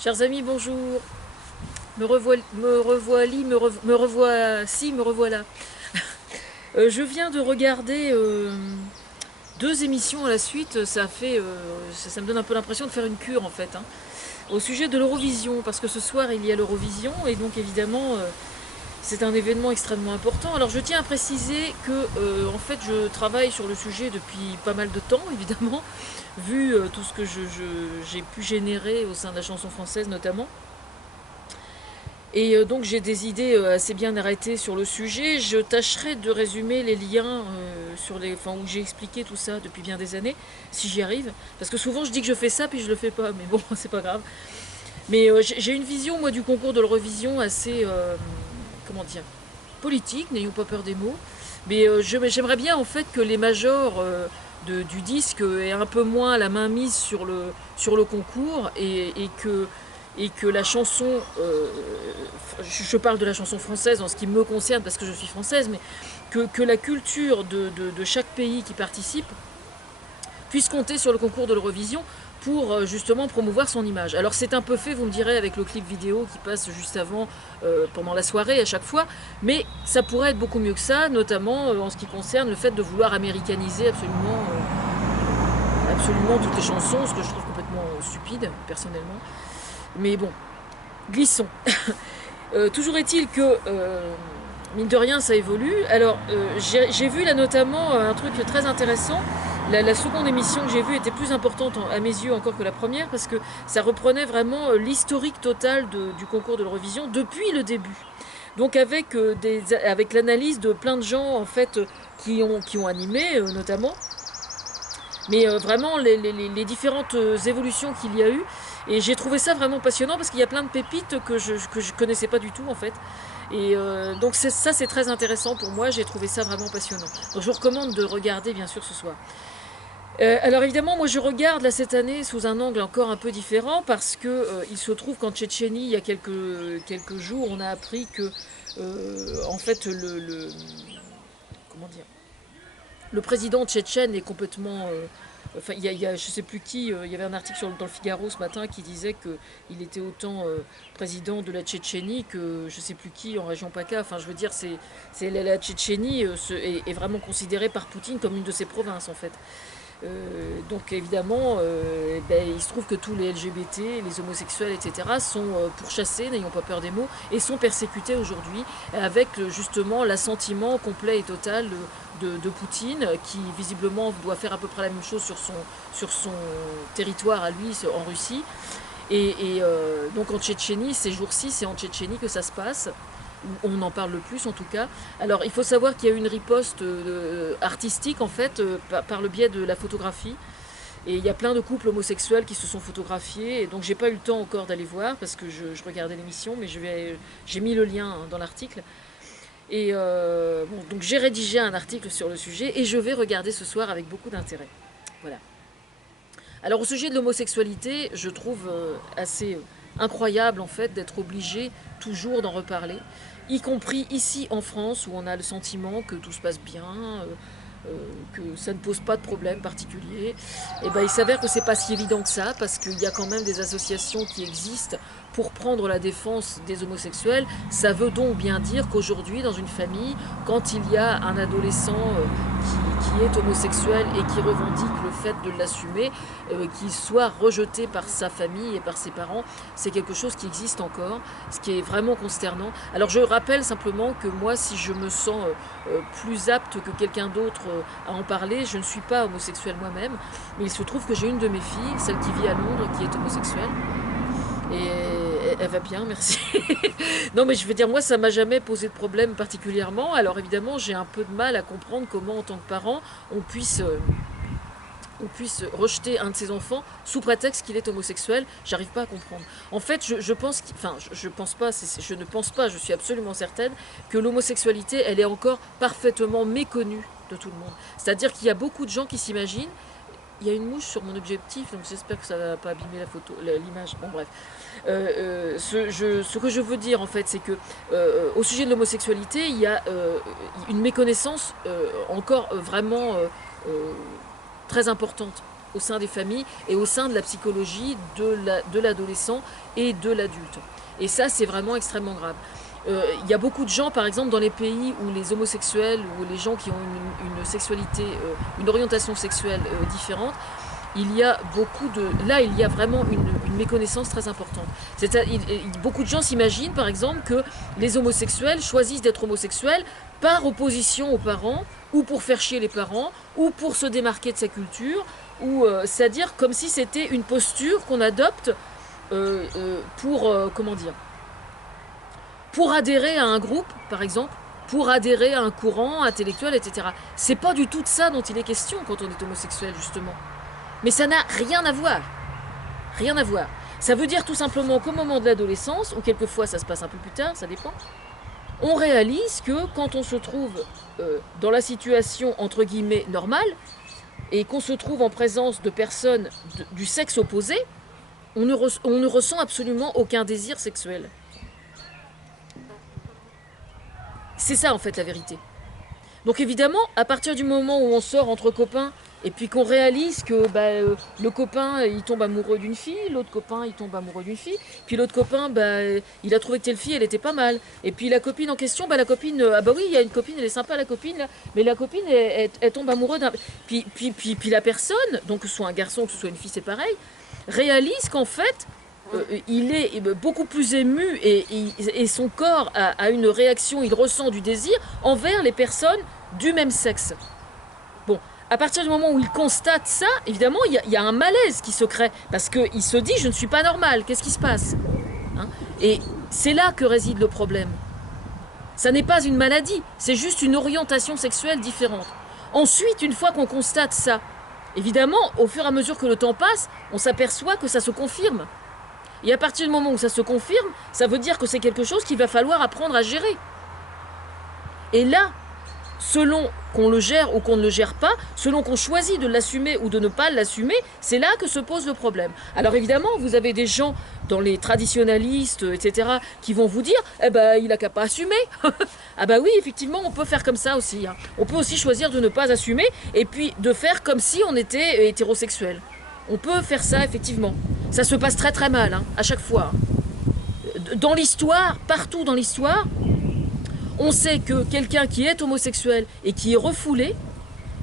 Chers amis, bonjour. Me revoilà. Je viens de regarder deux émissions à la suite. Ça me donne un peu l'impression de faire une cure en fait, hein, au sujet de l'Eurovision, parce que ce soir il y a l'Eurovision et donc évidemment c'est un événement extrêmement important. Alors je tiens à préciser que en fait je travaille sur le sujet depuis pas mal de temps évidemment, vu tout ce que j'ai pu générer au sein de la chanson française notamment. Et donc j'ai des idées assez bien arrêtées sur le sujet. Je tâcherai de résumer les liens où j'ai expliqué tout ça depuis bien des années, si j'y arrive. Parce que souvent je dis que je fais ça puis je le fais pas, mais bon c'est pas grave. Mais j'ai une vision moi du concours de l'Eurovision assez comment dire, politique, n'ayons pas peur des mots. Mais j'aimerais bien en fait que les majors du disque aient un peu moins la main mise sur le concours et que la chanson, je parle de la chanson française en ce qui me concerne parce que je suis française, mais que la culture de chaque pays qui participe puisse compter sur le concours de l'Eurovision pour justement promouvoir son image. Alors c'est un peu fait, vous me direz, avec le clip vidéo qui passe juste avant, pendant la soirée à chaque fois, mais ça pourrait être beaucoup mieux que ça, notamment en ce qui concerne le fait de vouloir américaniser absolument toutes les chansons, ce que je trouve complètement stupide, personnellement. Mais bon, glissons. Toujours est-il que, mine de rien, ça évolue. Alors, j'ai vu là notamment un truc très intéressant. La seconde émission que j'ai vue était plus importante à mes yeux encore que la première parce que ça reprenait vraiment l'historique total du concours de l'Eurovision depuis le début. Donc avec l'analyse de plein de gens en fait qui ont animé notamment, mais vraiment les différentes évolutions qu'il y a eu. Et j'ai trouvé ça vraiment passionnant parce qu'il y a plein de pépites que je connaissais pas du tout en fait. Et donc ça c'est très intéressant pour moi, j'ai trouvé ça vraiment passionnant. Donc je vous recommande de regarder bien sûr ce soir. Alors évidemment, moi je regarde là cette année sous un angle encore un peu différent parce que il se trouve qu'en Tchétchénie, il y a quelques jours, on a appris que en fait comment dire, le président tchétchène est complètement enfin, je sais plus qui, il y avait un article dans le Figaro ce matin qui disait qu'il était autant président de la Tchétchénie que je sais plus qui en région PACA. Enfin, je veux dire, la Tchétchénie est vraiment considérée par Poutine comme une de ses provinces en fait. Donc évidemment, il se trouve que tous les LGBT, les homosexuels, etc. sont pourchassés, n'ayons pas peur des mots, et sont persécutés aujourd'hui avec justement l'assentiment complet et total de Poutine, qui visiblement doit faire à peu près la même chose sur son territoire à lui, en Russie. Donc en Tchétchénie, ces jours-ci, c'est en Tchétchénie que ça se passe. On en parle le plus en tout cas. Alors il faut savoir qu'il y a eu une riposte artistique en fait par le biais de la photographie. Et il y a plein de couples homosexuels qui se sont photographiés. Et donc j'ai pas eu le temps encore d'aller voir parce que je regardais l'émission, mais j'ai mis le lien dans l'article. Et donc j'ai rédigé un article sur le sujet et je vais regarder ce soir avec beaucoup d'intérêt. Voilà. Alors au sujet de l'homosexualité, je trouve assez incroyable en fait d'être obligé toujours d'en reparler, y compris ici en France où on a le sentiment que tout se passe bien, que ça ne pose pas de problème particulier. Et ben il s'avère que c'est pas si évident que ça parce qu'il y a quand même des associations qui existent pour prendre la défense des homosexuels. Ça veut donc bien dire qu'aujourd'hui dans une famille, quand il y a un adolescent qui est homosexuel et qui revendique le fait de l'assumer, qu'il soit rejeté par sa famille et par ses parents, c'est quelque chose qui existe encore, ce qui est vraiment consternant. Alors je rappelle simplement que moi, si je me sens plus apte que quelqu'un d'autre à en parler, je ne suis pas homosexuelle moi-même, mais il se trouve que j'ai une de mes filles, celle qui vit à Londres, qui est homosexuelle. Et elle va bien, merci. Non, mais je veux dire, moi, ça m'a jamais posé de problème particulièrement. Alors évidemment, j'ai un peu de mal à comprendre comment, en tant que parent, on puisse rejeter un de ses enfants sous prétexte qu'il est homosexuel. J'arrive pas à comprendre. En fait, je pense, enfin, je pense pas, je ne pense pas, je suis absolument certaine que l'homosexualité, elle est encore parfaitement méconnue de tout le monde. C'est-à-dire qu'il y a beaucoup de gens qui s'imaginent. Il y a une mouche sur mon objectif, donc j'espère que ça va pas abîmer l'image. Bon bref. Ce que je veux dire en fait, c'est que au sujet de l'homosexualité, il y a une méconnaissance encore vraiment très importante. au sein des familles et au sein de la psychologie de l'adolescent et de l'adulte. Et ça, c'est vraiment extrêmement grave. Il y a beaucoup de gens, par exemple, dans les pays où les homosexuels ou les gens qui ont une sexualité, une orientation sexuelle différente, il y a beaucoup de... Là, il y a vraiment une méconnaissance très importante. Beaucoup de gens s'imaginent, par exemple, que les homosexuels choisissent d'être homosexuels par opposition aux parents, ou pour faire chier les parents, ou pour se démarquer de sa culture, ou c'est-à-dire comme si c'était une posture qu'on adopte pour, comment dire, pour adhérer à un groupe, par exemple, pour adhérer à un courant intellectuel, etc. C'est pas du tout de ça dont il est question quand on est homosexuel, justement. Mais ça n'a rien à voir. Rien à voir. Ça veut dire tout simplement qu'au moment de l'adolescence, ou quelquefois ça se passe un peu plus tard, ça dépend, on réalise que quand on se trouve dans la situation entre guillemets normale, et qu'on se trouve en présence de personnes du sexe opposé, on ne ressent absolument aucun désir sexuel. C'est ça en fait la vérité. Donc évidemment, à partir du moment où on sort entre copains, et puis qu'on réalise que le copain il tombe amoureux d'une fille, l'autre copain il tombe amoureux d'une fille, puis l'autre copain il a trouvé que telle fille elle était pas mal, et puis la copine en question, la copine, ah bah oui il y a une copine, elle est sympa la copine là, mais la copine elle tombe amoureuse d'un... Puis la personne, donc que ce soit un garçon que ce soit une fille c'est pareil, réalise qu'en fait il est beaucoup plus ému et son corps a une réaction, il ressent du désir envers les personnes du même sexe. Bon, à partir du moment où il constate ça, évidemment, il y a un malaise qui se crée. Parce qu'il se dit, je ne suis pas normal, qu'est-ce qui se passe, hein? Et c'est là que réside le problème. Ça n'est pas une maladie, c'est juste une orientation sexuelle différente. Ensuite, une fois qu'on constate ça, évidemment, au fur et à mesure que le temps passe, on s'aperçoit que ça se confirme. Et à partir du moment où ça se confirme, ça veut dire que c'est quelque chose qu'il va falloir apprendre à gérer. Et là, selon qu'on le gère ou qu'on ne le gère pas, selon qu'on choisit de l'assumer ou de ne pas l'assumer, c'est là que se pose le problème. Alors évidemment, vous avez des gens dans les traditionalistes, etc., qui vont vous dire « Eh ben, il n'a qu'à pas assumer !» Ah bah oui, effectivement, on peut faire comme ça aussi. Hein. On peut aussi choisir de ne pas assumer et puis de faire comme si on était hétérosexuel. On peut faire ça, effectivement. Ça se passe très très mal, hein, à chaque fois. Dans l'histoire, partout dans l'histoire, on sait que quelqu'un qui est homosexuel et qui est refoulé,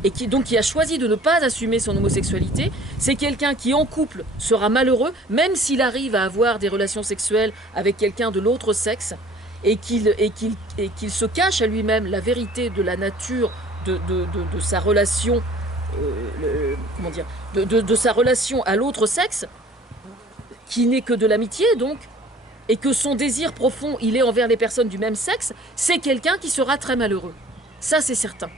et qui a choisi de ne pas assumer son homosexualité, c'est quelqu'un qui en couple sera malheureux, même s'il arrive à avoir des relations sexuelles avec quelqu'un de l'autre sexe, et qu'il se cache à lui-même la vérité de la nature de sa relation, comment dire, de sa relation à l'autre sexe, qui n'est que de l'amitié donc, et que son désir profond, il est envers les personnes du même sexe, c'est quelqu'un qui sera très malheureux. Ça, c'est certain.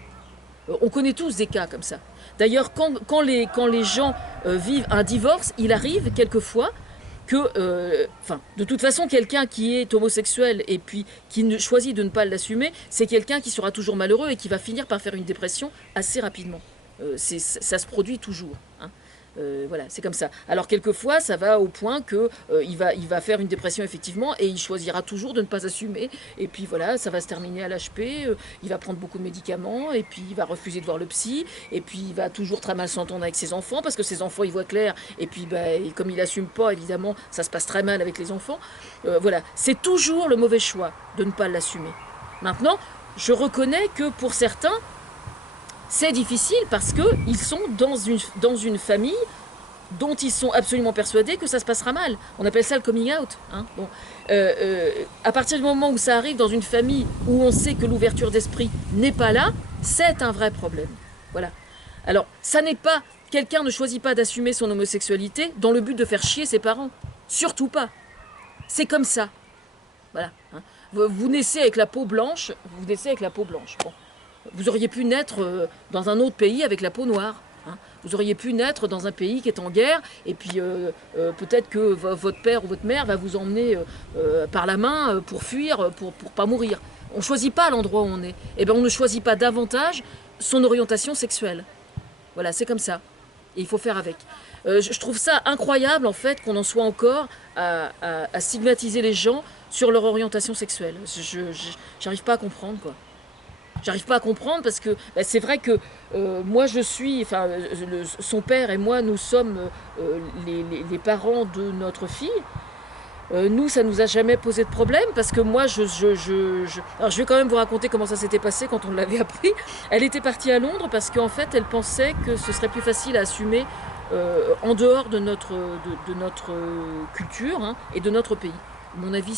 On connaît tous des cas comme ça. D'ailleurs, quand les gens vivent un divorce, il arrive quelquefois que, de toute façon, quelqu'un qui est homosexuel et puis qui choisit de ne pas l'assumer, c'est quelqu'un qui sera toujours malheureux et qui va finir par faire une dépression assez rapidement. Ça se produit toujours. Hein. Voilà, c'est comme ça. Alors quelquefois, ça va au point que il va faire une dépression effectivement et il choisira toujours de ne pas assumer. Et puis voilà, ça va se terminer à l'HP. Il va prendre beaucoup de médicaments et puis il va refuser de voir le psy. Et puis il va toujours très mal s'entendre avec ses enfants parce que ses enfants ils voient clair. Et puis comme il n'assume pas, évidemment, ça se passe très mal avec les enfants. Voilà, c'est toujours le mauvais choix de ne pas l'assumer. Maintenant, je reconnais que pour certains, c'est difficile parce qu'ils sont dans une famille dont ils sont absolument persuadés que ça se passera mal. On appelle ça le coming out. Hein. Bon. À partir du moment où ça arrive dans une famille où on sait que l'ouverture d'esprit n'est pas là, c'est un vrai problème. Voilà. Alors, ça n'est pas... Quelqu'un ne choisit pas d'assumer son homosexualité dans le but de faire chier ses parents. Surtout pas. C'est comme ça. Voilà. Hein. Vous naissez avec la peau blanche, vous naissez avec la peau blanche. Bon. Vous auriez pu naître dans un autre pays avec la peau noire. Hein. Vous auriez pu naître dans un pays qui est en guerre, et puis peut-être que votre père ou votre mère va vous emmener par la main pour fuir, pour pas mourir. On ne choisit pas l'endroit où on est. Et bien on ne choisit pas davantage son orientation sexuelle. Voilà, c'est comme ça. Et il faut faire avec. Je trouve ça incroyable, en fait, qu'on en soit encore à stigmatiser les gens sur leur orientation sexuelle. Je n'arrive pas à comprendre, quoi. J'arrive pas à comprendre parce que bah, c'est vrai que moi je suis, enfin son père et moi nous sommes les parents de notre fille. Nous, ça nous a jamais posé de problème parce que moi, alors je vais quand même vous raconter comment ça s'était passé quand on l'avait appris. Elle était partie à Londres parce qu'en fait, elle pensait que ce serait plus facile à assumer en dehors de notre culture hein, et de notre pays. À mon avis,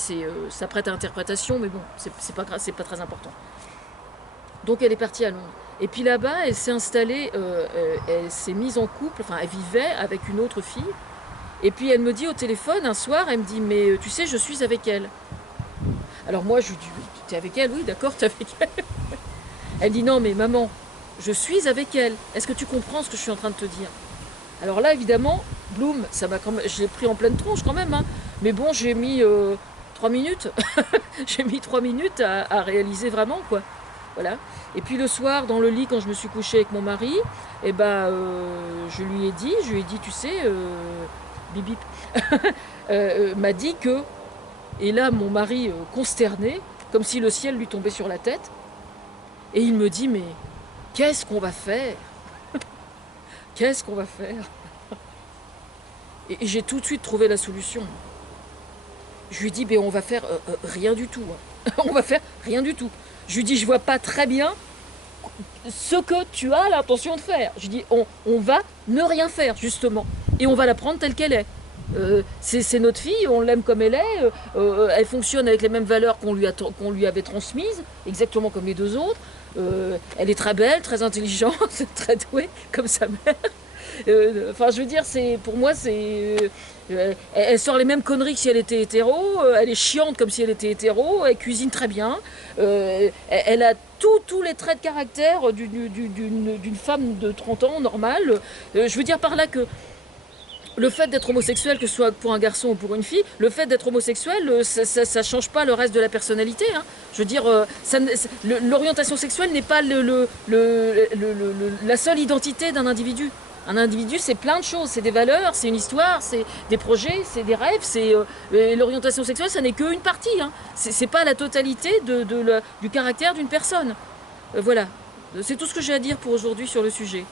ça prête à interprétation, mais bon, c'est pas très important. Donc elle est partie à Londres. Et puis là-bas, elle s'est installée, elle s'est mise en couple, enfin elle vivait avec une autre fille. Et puis elle me dit au téléphone un soir, elle me dit mais tu sais je suis avec elle. Alors moi je lui dis t'es avec elle? Oui d'accord t'es avec elle. Elle dit non mais maman je suis avec elle. Est-ce que tu comprends ce que je suis en train de te dire? Alors là évidemment Bloom ça m'a quand même, je l'ai pris en pleine tronche quand même hein. Mais bon j'ai mis 3 minutes. J'ai mis 3 minutes à réaliser vraiment quoi. Voilà. Et puis le soir dans le lit quand je me suis couchée avec mon mari, eh ben je lui ai dit tu sais bip bip, m'a dit que, et là mon mari consterné, comme si le ciel lui tombait sur la tête, et il me dit mais qu'est-ce qu'on va faire? Qu'est-ce qu'on va faire? Et j'ai tout de suite trouvé la solution. Je lui dis ben on va faire rien du tout. Hein. On va faire rien du tout. Je lui dis je vois pas très bien ce que tu as l'intention de faire. Je lui dis on va ne rien faire justement. Et on va la prendre telle qu'elle est. C'est notre fille, on l'aime comme elle est, elle fonctionne avec les mêmes valeurs qu'on lui avait transmises, exactement comme les deux autres. Elle est très belle, très intelligente, très douée, comme sa mère. Enfin, je veux dire, pour moi, elle sort les mêmes conneries que si elle était hétéro, elle est chiante comme si elle était hétéro, elle cuisine très bien, elle a tous les traits de caractère d'une femme de 30 ans normale. Je veux dire par là que le fait d'être homosexuel, que ce soit pour un garçon ou pour une fille, le fait d'être homosexuel, ça change pas le reste de la personnalité. Hein. Je veux dire, l'orientation sexuelle n'est pas la seule identité d'un individu. Un individu, c'est plein de choses, c'est des valeurs, c'est une histoire, c'est des projets, c'est des rêves. L'orientation sexuelle, ça n'est qu'une partie. Hein. C'est pas la totalité du caractère d'une personne. Voilà, c'est tout ce que j'ai à dire pour aujourd'hui sur le sujet.